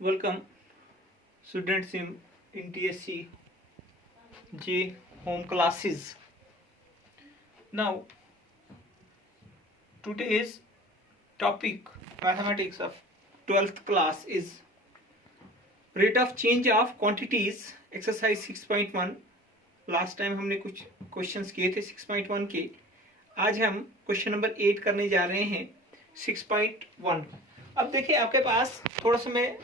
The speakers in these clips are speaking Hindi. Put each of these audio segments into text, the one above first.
Welcome students in TSC J home classes. Now today's topic mathematics of 12th class is rate of change of quantities exercise 6.1. Last time हमने कुछ क्वेश्चंस किए थे 6.1 के. आज हम क्वेश्चन नंबर 8 करने जा रहे हैं 6.1. अब देखिए आपके पास थोड़ा सा मैं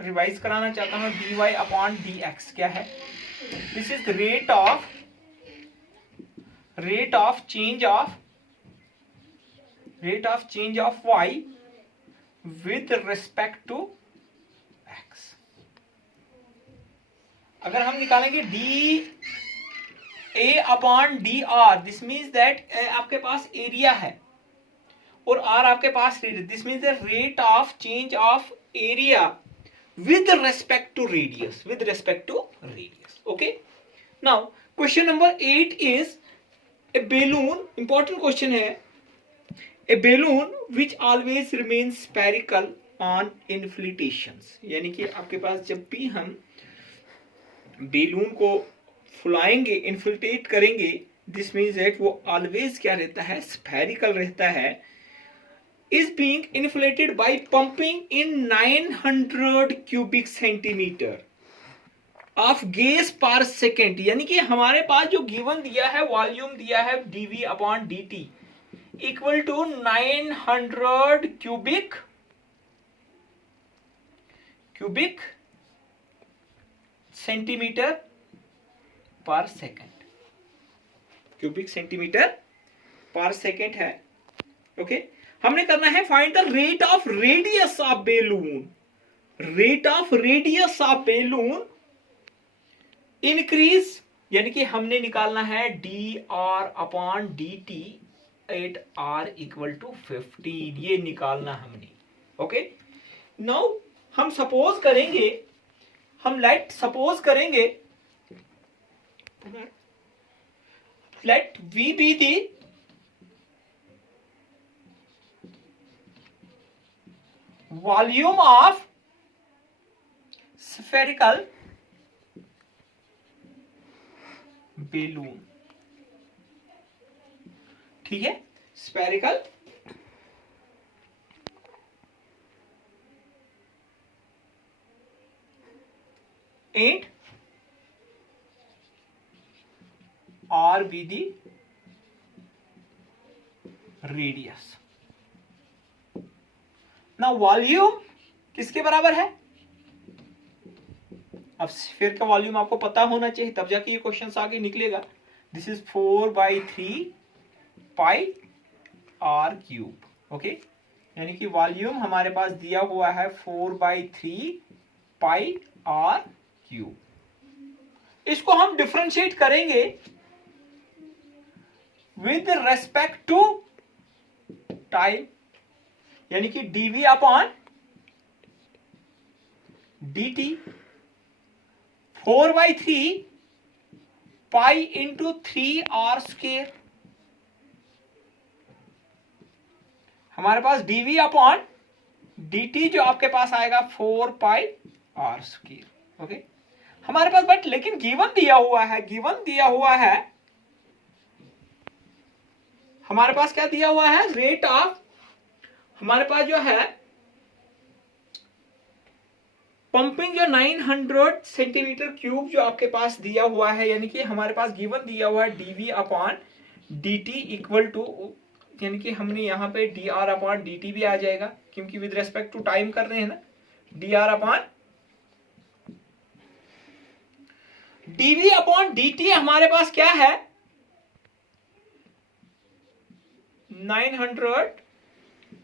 रिवाइज कराना चाहता हूँ. dy अपॉन dx क्या है? This is the rate of change of y with respect to x. अगर हम निकालेंगे a upon dr, this means that आपके पास एरिया है और r आपके पास radius. This means the rate of change of area with respect to radius. Okay, now question number 8 is a balloon. Important question है. A balloon which always remains spherical on inflatations. यानी कि आपके पास जब भी हम बेलून को फुलाएंगे, इन्फ्लेट करेंगे, दिस मीन्स दैट वो ऑलवेज क्या रहता है? स्फेरिकल रहता है. is being inflated by pumping in 900 cubic centimeter of gas per second. यानी कि हमारे पास जो गिवन दिया है, वॉल्यूम दिया है dv upon dt equal to 900 cubic centimetre per second. Cubic centimetre per second है. ओके, हमने करना है find the rate of radius of balloon increase. यानी कि हमने निकालना है dr upon dt at r equal to 15. ये निकालना हमने. ओके, नाउ हम सपोज करेंगे, let v be the volume of spherical balloon. ठीक है, spherical and r be the radius. ना वॉल्यूम किसके बराबर है? अब स्फीयर का वॉल्यूम आपको पता होना चाहिए, तब जाके ये क्वेश्चन आगे निकलेगा. This is 4/3 pi r cube. Okay, यानी कि वॉल्यूम हमारे पास दिया हुआ है 4/3 पाई आर क्यूब. इसको हम डिफरेंशिएट करेंगे विद रेस्पेक्ट टू टाइम. यानी कि dv upon dt 4/3 pi into 3r square. हमारे पास dv अपॉन dt जो आपके पास आएगा 4 पाई r स्क्वायर. ओके, हमारे पास बट लेकिन गिवन दिया हुआ है हमारे पास क्या दिया हुआ है? रेट ऑफ, हमारे पास जो है पंपिंग जो 900 सेंटीमीटर क्यूब जो आपके पास दिया हुआ है, यानी कि हमारे पास गिवन दिया हुआ है dv upon dt equal to, यानी कि हमने यहां पे dr अपॉन dt भी आ जाएगा क्योंकि विद रेस्पेक्ट टू टाइम कर रहे हैं ना. dr upon dv upon dt हमारे पास क्या है? 900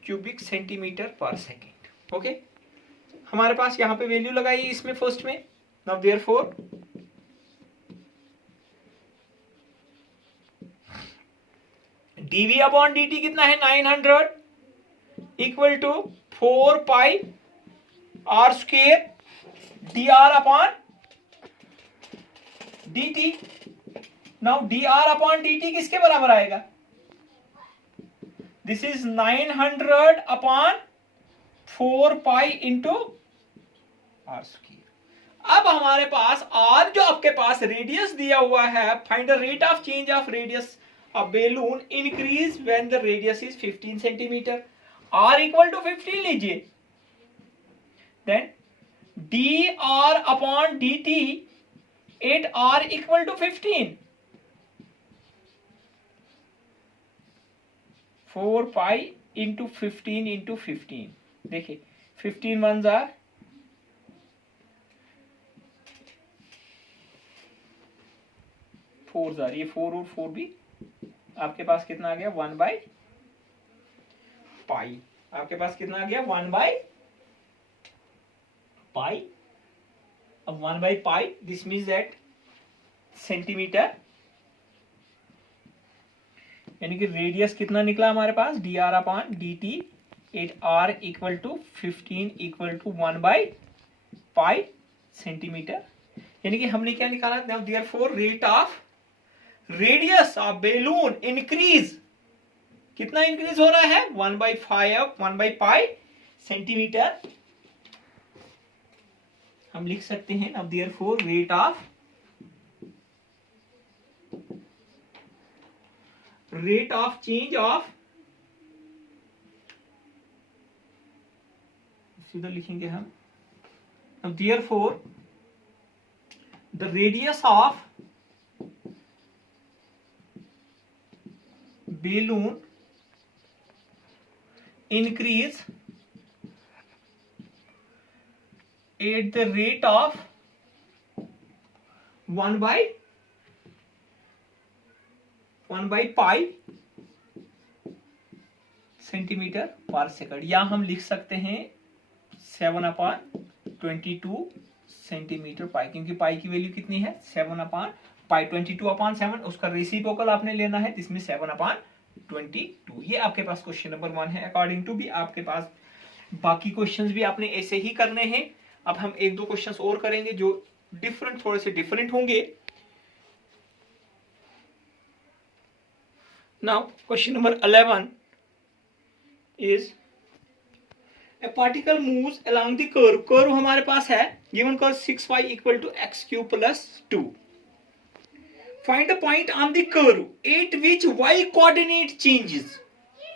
cubic centimetre per second. Okay, हमारे पास यहां पे वैल्यू लगाई इसमें फर्स्ट में. Now therefore dv upon dt कितना है? 900 equal to 4 pi r square dr upon dt. Now dr upon dt किसके बराबर आएगा? This is 900 upon 4 pi into r square. अब हमारे पास आर जो आपके पास रेडियस दिया हुआ है, find the rate of change of radius of balloon increase when the radius is 15 centimetre. R equal to 15 लीजिए, then d are upon D T at are equal to 15, 4 pi into 15 into 15। देखिए 15 वन जार 4 जार, ये 4 और 4 भी आपके पास कितना आ गया 1 बाई पाई। आपके पास कितना आ गया 1 बाई पाई। अब 1 by pi this means that centimetre, यानी कि रेडियस कितना निकला हमारे पास D are upon D T at are equal to 15 equal to 1 by pi centimetre. यानी कि हमने क्या निकाला, now therefore rate of radius of balloon increase, कितना इंक्रीज हो रहा है 1 बाई पाई सेंटीमीटर। हम लिख सकते हैं now therefore rate of change of, सीधा लिखेंगे हम, now therefore the radius of balloon increase at the rate of 1 by pi centimetre पर सेकंड, या हम लिख सकते हैं 7/22 सेंटीमीटर पाई, क्योंकि पाई की वैल्यू कितनी है 7/पाई, 22/7 उसका रेसिप्रोकल आपने लेना है, इसमें 7/22। ये आपके पास क्वेश्चन नंबर 1 है। अकॉर्डिंग टू भी आपके पास बाकी क्वेश्चंस भी आपने ऐसे ही करने हैं। अब हम 1-2 क्वेश्चंस और करेंगे जो डिफरेंट, थोड़े से डिफरेंट होंगे। Now question number 11 is a particle moves along the curve, curve हमारे पास है given curve 6y equal to x cube plus 2। Find the point on the curve at which y coordinate changes,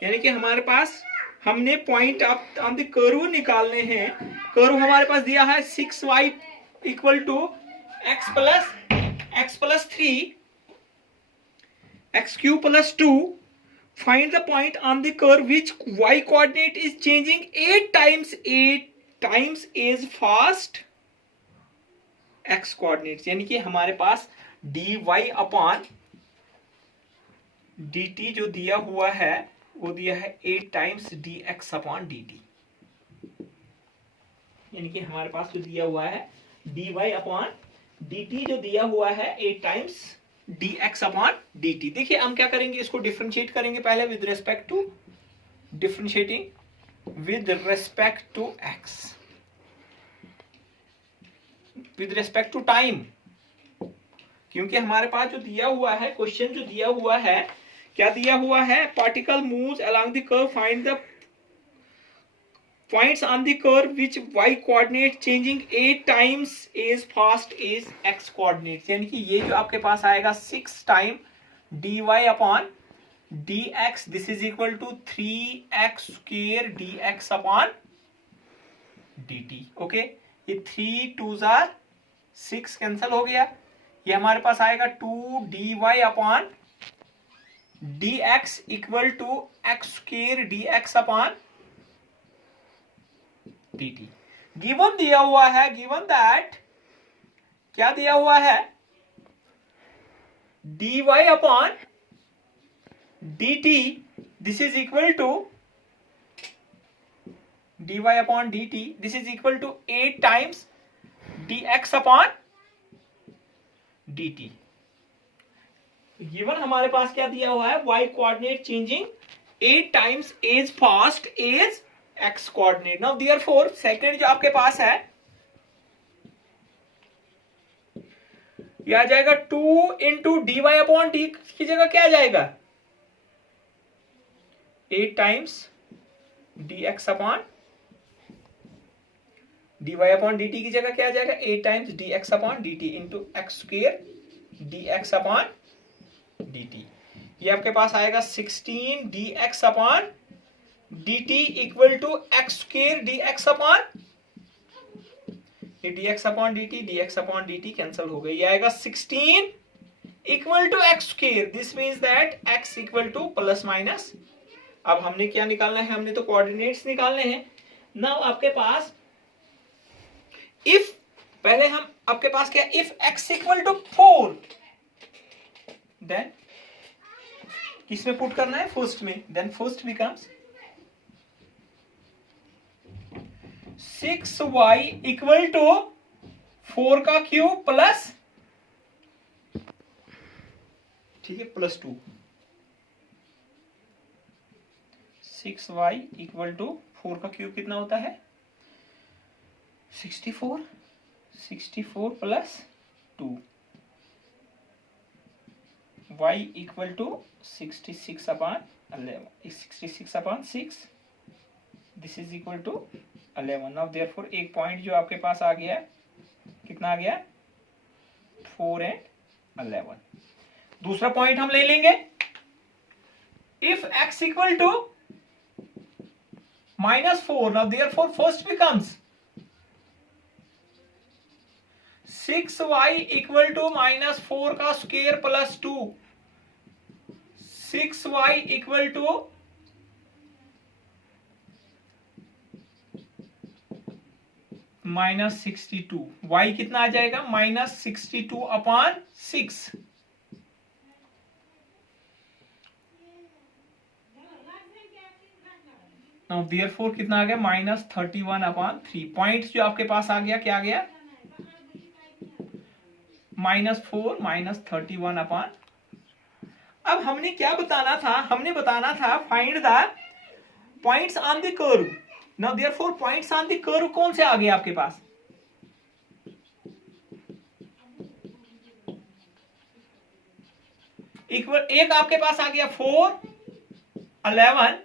यानी कि हमारे पास हमने पॉइंट ऑन द कर्व निकालने हैं। कर्व हमारे पास दिया है 6y equal to x plus 3 x cube plus 2। Find the point on the curve which y coordinate is changing 8 times as fast x coordinates, यानी कि हमारे पास dy अपॉन dt जो दिया हुआ है वो दिया है 8 टाइम्स dx अपॉन dt, यानी कि हमारे पास जो दिया हुआ है dy अपॉन dt जो दिया हुआ है 8 टाइम्स dx अपॉन dt। देखिए हम क्या करेंगे, इसको डिफरेंशिएट करेंगे पहले with respect to, differentiating with respect to x, with respect to time, क्योंकि हमारे पास जो दिया हुआ है क्वेश्चन जो दिया हुआ है क्या दिया हुआ है, particle moves along the curve, find the points on the curve which y coordinate changing 8 times as fast as x coordinates, यानी कि ये जो आपके पास आएगा 6 time dy upon dx, this is equal to 3x square dx upon dt। Okay, ये 3 2s are 6 कैंसिल हो गया, ये हमारे पास आएगा 2 dy upon dx equal to x square dx upon dt। Given दिया हुआ है, गिवन दैट क्या दिया हुआ है dy upon dt, this is equal to dy upon dt, this is equal to 8 times dx upon dt। Given हमारे पास क्या दिया हुआ है, y coordinate changing 8 times as fast as x coordinate. Now therefore second जो आपके पास है यह आ जाएगा 2 इंटू डी वाई अपॉन डी की जगह क्या आ जाएगा 8 times d x upon dy upon dt की जगह क्या आ जाएगा, a times dx upon dt into x square dx upon dt। ये आपके पास आएगा 16 dx upon dt equal to x square dx upon dx upon dt cancel हो गई। ये आएगा 16 equal to x square, this means that x equal to plus minus. अब हमने क्या निकालना है, हमने तो कोऑर्डिनेट्स निकालने हैं। नाउ आपके पास इफ, पहले हम आपके पास क्या, if x equal to 4 then किसमें पुट करना है, फर्स्ट में, then first becomes 6y equal to 4 का क्यूब प्लस, ठीक है, प्लस 2। 6y इक्वल टू 4 का क्यूब कितना होता है, 64 plus 2, y equal to 66 upon 6, this is equal to 11। Now therefore एक पॉइंट जो आपके पास आ गया, कितना आ गया, 4 एंड 11। दूसरा पॉइंट हम ले लेंगे, if x equal to -4, now therefore first becomes 6y equal to -4 का square plus 2, 6y equal to -62, y कितना आ जाएगा, -62 अपॉन 6। नाउ देयरफॉर कितना आ गया, -31 अपॉन 3। पॉइंट्स जो आपके पास आ गया, क्या आ गया, -4 -31 अपॉन। अब हमने क्या बताना था, हमने बताना था find the points on the curve. Now therefore points on the curve कौन से आ गए आपके पास, इक्वल, एक आपके पास आ गया 4 11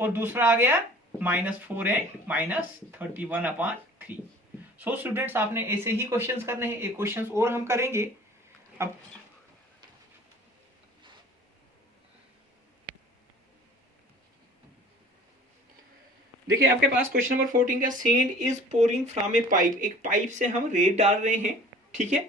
और दूसरा आ गया -4 एंड -31 अपॉन 3। सो स्टूडेंट्स आपने ऐसे ही क्वेश्चंस करने हैं, एक क्वेश्चंस और हम करेंगे। अब देखिए आपके पास क्वेश्चन नंबर 14 का, send is pouring from A pipe, एक पाइप से हम रेत डाल रहे हैं, ठीक है,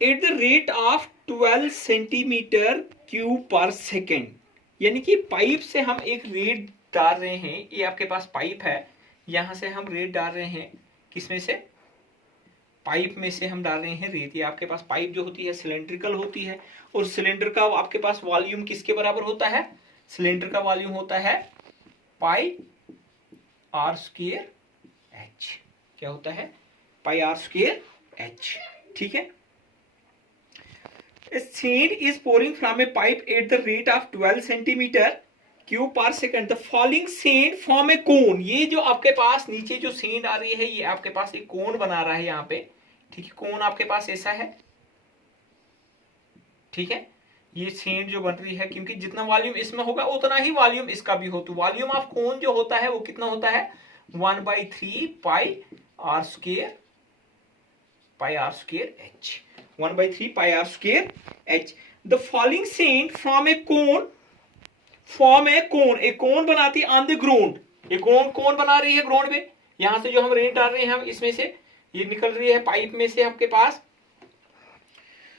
at the rate of 12 centimetre cube per second. यानी कि पाइप से हम एक रेत डाल रहे हैं, ये आपके पास पाइप है, यहां से हम रेत डाल रहे हैं, किसमें से, पाइप में से हम डाल रहे हैं रेत। ये आपके पास पाइप जो होती है सिलेंड्रिकल होती है, और सिलेंडर का आपके पास वॉल्यूम किसके बराबर होता है, सिलेंडर का वॉल्यूम होता है पाई आर स्क्वायर एच। क्या होता है, पाई आर स्क्वायर एच, ठीक है। Sand is pouring from a pipe at the rate of 12 centimeter cube per second. The falling sand form a cone. ये जो आपके पास नीचे जो sand आ रही है, ये आपके पास एक कोन बना रहा है यहाँ पे, ठीक है, कोन आपके पास ऐसा है, ठीक है। ये sand जो बन रही है, क्योंकि जितना वॉल्यूम इसमें होगा उतना ही वॉल्यूम इसका भी हो, तो वॉल्यूम ऑफ कोन जो होता है वो कितना होता है, 1/3 pi R square H, 1/3 pi r square h. The falling sand from a cone form a cone. एक कोन बनाती है on the ground. एक कोन बना रही है ग्राउंड पे, यहां से जो हम रेत डाल रहे हैं, हम इसमें से ये निकल रही है पाइप में से आपके पास,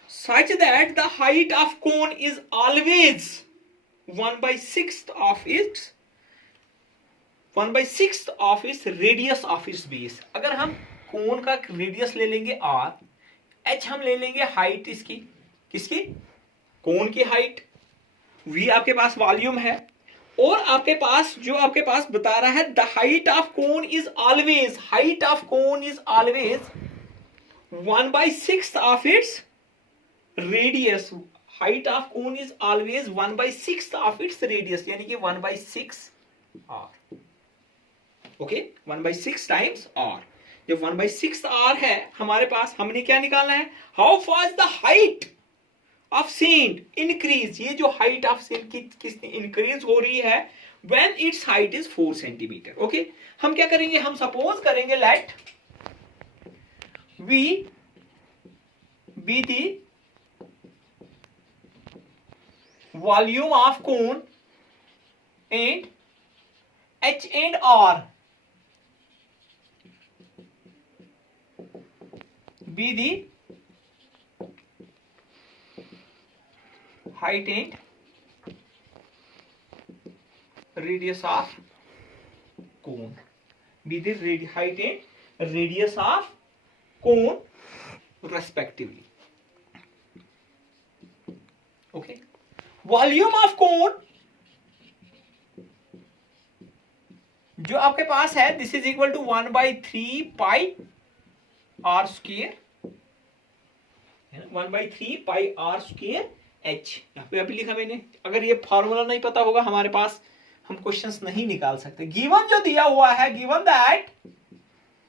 such that the height of cone is always 1/6 of its radius of its base. अगर हम कोन का रेडियस ले लेंगे r, h हम ले लेंगे हाइट इसकी, किसकी, कोन की हाइट, v आपके पास वॉल्यूम है, और आपके पास जो आपके पास बता रहा है the height of cone is always, height of cone is always 1/6 of its radius, height of cone is always 1/6 of its radius, यानी कि 1/6 r, ओके, 1/6 टाइम्स r। जब 1/6 r है हमारे पास, हमने क्या निकालना है, how fast the height of sand increase. ये जो हाइट ऑफ सैंड की किसने इंक्रीज हो रही है, when its height is 4 centimetre. Okay, हम क्या करेंगे, हम सपोज करेंगे let V be the volume of cone and H and R be the height and radius of cone. Be the height and radius of cone respectively. Okay. Volume of cone जो आपके पास है, this is equal to 1/3 pi r square, 1/3 pi r square h. यहाँ पे अभी लिखा मैंने, अगर ये फॉर्मूला नहीं पता होगा हमारे पास, हम क्वेश्चंस नहीं निकाल सकते. गिवन जो दिया हुआ है, गिवन दैट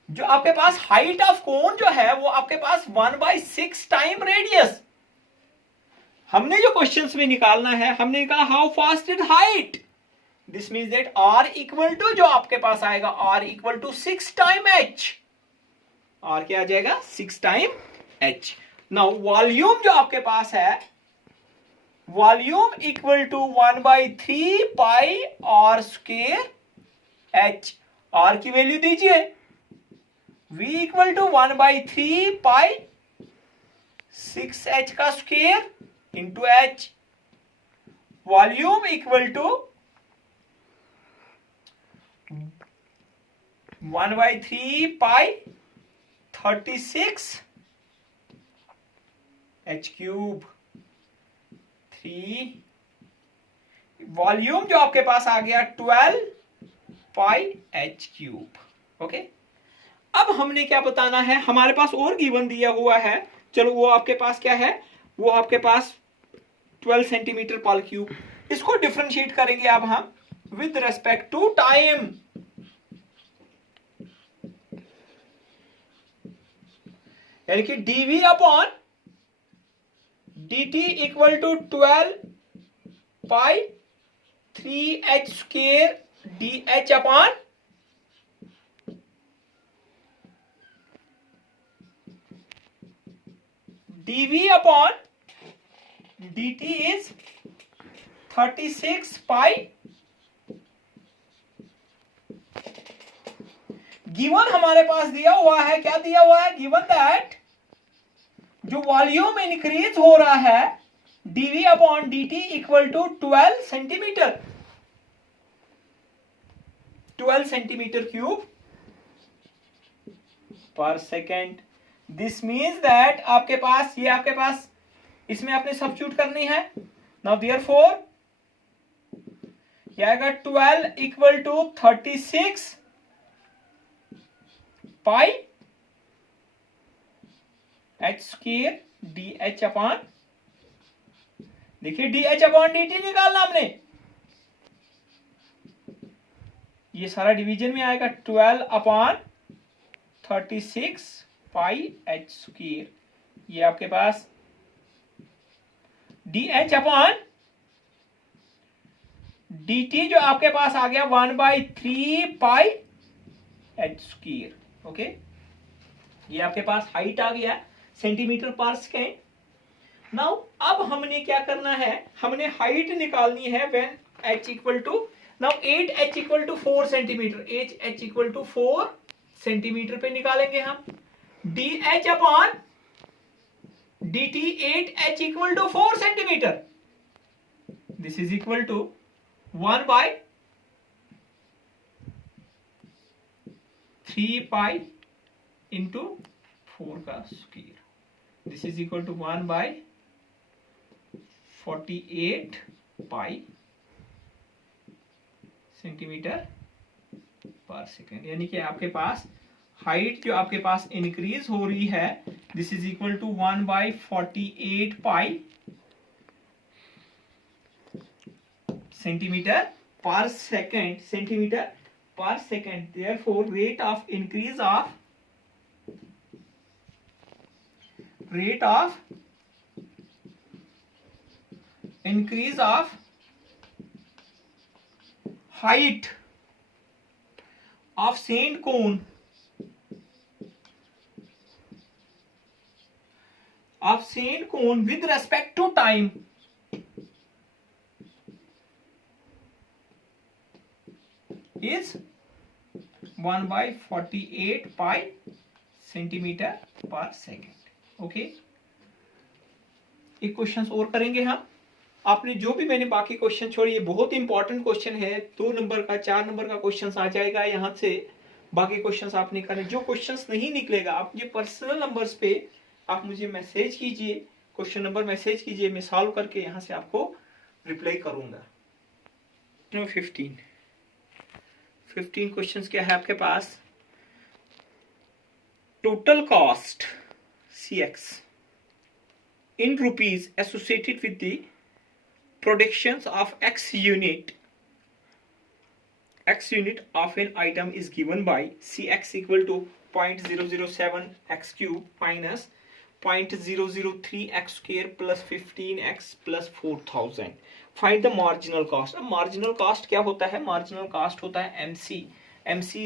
जो आपके पास हाइट ऑफ कोन जो है वो आपके पास 1/6 टाइम रेडियस. हमने जो क्वेश्चंस में निकालना है, हमने निकाला how fast is height. This means that r equal to जो आपके पास आएगा, r equal to 6 time h. R क्या आ जाएगा, 6 टाइम एच. नाउ वॉल्यूम जो आपके पास है, volume equal to 1/3 pi r square h. R की वैल्यू दीजिए, V equal to 1/3 pi 6h का square into h. Volume equal to 1/3 pi 36 h cube 3. Volume जो आपके पास आ गया 12 पाई h क्यूब. ओके, अब हमने क्या बताना है, हमारे पास और गिवन दिया हुआ है. चलो वो आपके पास क्या है, वो आपके पास 12 सेंटीमीटर पर क्यूब. इसको डिफरेंशिएट करेंगे अब हम विद रेस्पेक्ट टू टाइम. यानी कि dv upon dt equal to 12 pi 3h square dh upon dv upon dt is 36 pi. Given हमारे पास दिया हुआ है, क्या दिया हुआ है, गिवन दैट जो वॉल्यूम इंक्रीज हो रहा है dv upon dt equal to 12 centimetre, 12 centimetre cube per second. This means that आपके पास, ये आपके पास इसमें आपने सब्स्टिट्यूट करनी है. नाउ देयरफॉर ये आएगा 12 equal to 36 pi h square dh upon, देखिए dh अपॉन dt निकालना हमने, ये सारा डिवीजन में आएगा 12 अपॉन 36 पाई h स्क्वायर. ये आपके पास dh अपॉन dt जो आपके पास आ गया 1/3 पाई h स्क्वायर. ओके, ये आपके पास हाइट आ गया सेंटीमीटर पर सेकेंड. नाउ अब हमने क्या करना है, हमने हाइट निकालनी है when h equal to, now 8h equal to 4 centimetre, h equal to 4 centimetre पे निकालेंगे हम. dh upon dt 8h equal to 4 centimetre, this is equal to 1/3 pi into 4 का square. This is equal to 1/48 pi centimetre per second. यानी कि आपके पास हाइट जो आपके पास इंक्रीज हो रही है, this is equal to 1/48 pi centimetre per second, centimetre per second. Therefore rate of increase of height of sand cone with respect to time is 1/48 pi centimetre per second. Okay, एक क्वेश्चन और करेंगे हम। आपने जो भी मैंने बाकी क्वेश्चन छोड़े, ये बहुत इंपॉर्टेंट क्वेश्चन है, 2 नंबर का 4 नंबर का क्वेश्चन आ जाएगा यहाँ से। बाकी क्वेश्चंस आपने करने, जो क्वेश्चंस नहीं निकलेगा आप ये पर्सनल नंबर्स पे आप मुझे मैसेज कीजिए, क्वेश्चन नंबर मैसेज कीजिए, मैं सॉल्व करके यहाँ से आपको रिप्लाई करूंगा। 15 क्वेश्चंस क्या है आपके पास। Total cost CX in rupees associated with the productions of X unit of an item is given by CX equal to 0.007 x cube minus 0.003 x square plus 15x plus 4000. Find the marginal cost. अब marginal cost क्या होता है? Marginal cost होता है MC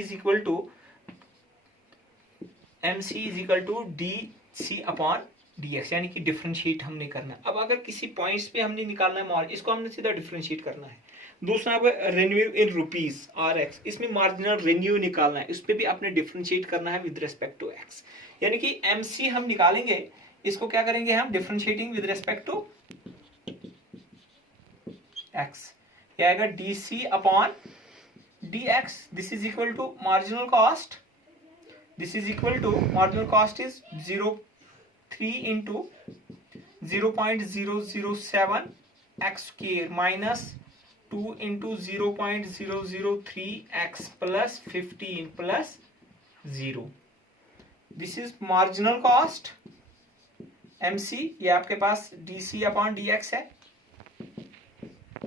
is equal to DC upon dx, यानी कि डिफरेंशिएट हमने करना है। अब अगर किसी पॉइंट्स पे हमने निकालना है मार्जिन, इसको हमने सीधा डिफरेंशिएट करना है। दूसरा रेवेन्यू इन रुपीस RX, इसमें मार्जिनल रेवेन्यू निकालना है, इस पे भी आपने डिफरेंशिएट करना है विद रेस्पेक्ट टू x, यानी कि MC हम निकालेंगे, इसको क्या करेंगे हम differentiating with respect to x, क्या आएगा DC upon dx, this is equal to marginal cost, this is equal to marginal cost is 0.3 into 0.007 x square minus 2 into 0.003 x plus 15 plus 0. This is marginal cost MC, ये आपके पास DC upon dx है।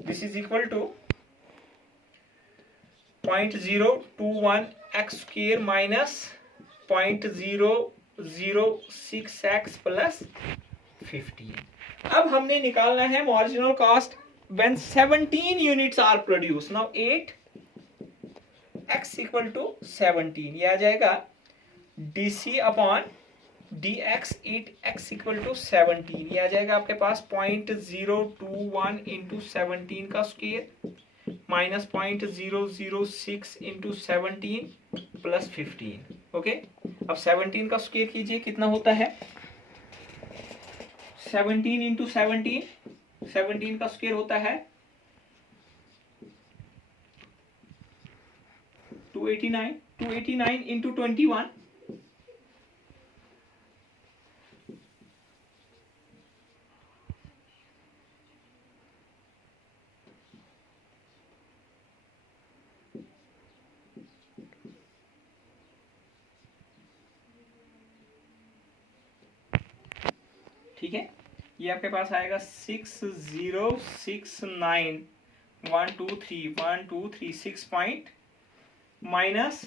This is equal to 0.021 x square minus 0.006x plus 15. अब हमने निकालना है marginal cost when 17 units are produced. Now 8x equal to 17, ये आ जाएगा DC upon dx, 8x equal to 17, ये आ जाएगा आपके पास 0.021 into 17 का square minus 0.006 into 17 plus 15। Okay, अब 17 का स्क्वायर कीजिए, कितना होता है 17 into 17, 17 का स्क्वायर होता है 289, 289 into 21, ठीक है, ये आपके पास आएगा 6069 123 6 पॉइंट माइनस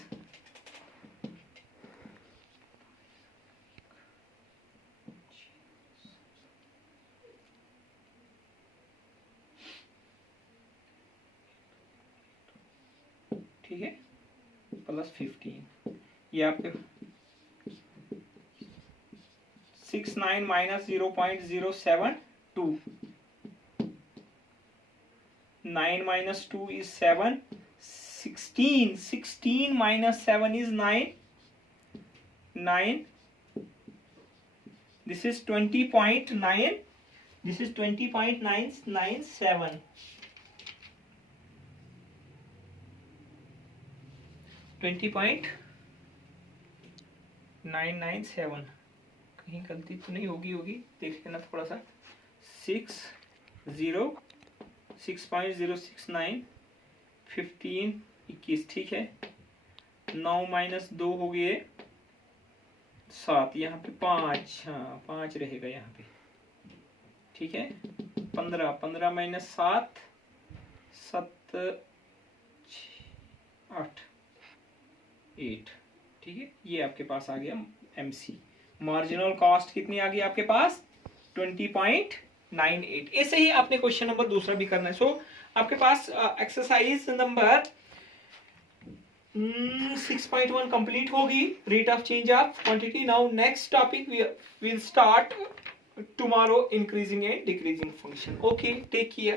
ठीक है प्लस 15, ये आपके 69 minus 0.072, 9 minus 2 is 7, 16 minus 7 is 9, this is 20.9, this is 20.997, 20.997, कहीं गलती तो नहीं होगी देख लेना थोड़ा सा। 6.069 15 21, ठीक है, 9 माइनस 2 हो गए 7, यहाँ पे 5, हाँ 5 रहेगा यहाँ पे, ठीक है, 15 माइनस 7 7 8 8, ठीक है, ये आपके पास आ गया MC। मार्जिनल कॉस्ट कितनी आ गई आपके पास 20.997 98। ऐसे ही आपने क्वेश्चन नंबर दूसरा भी करना है। सो आपके पास एक्सरसाइज नंबर 6.1 कंप्लीट होगी, rate of change of quantity. Now next topic will start tomorrow, increasing and decreasing function. Okay, take care.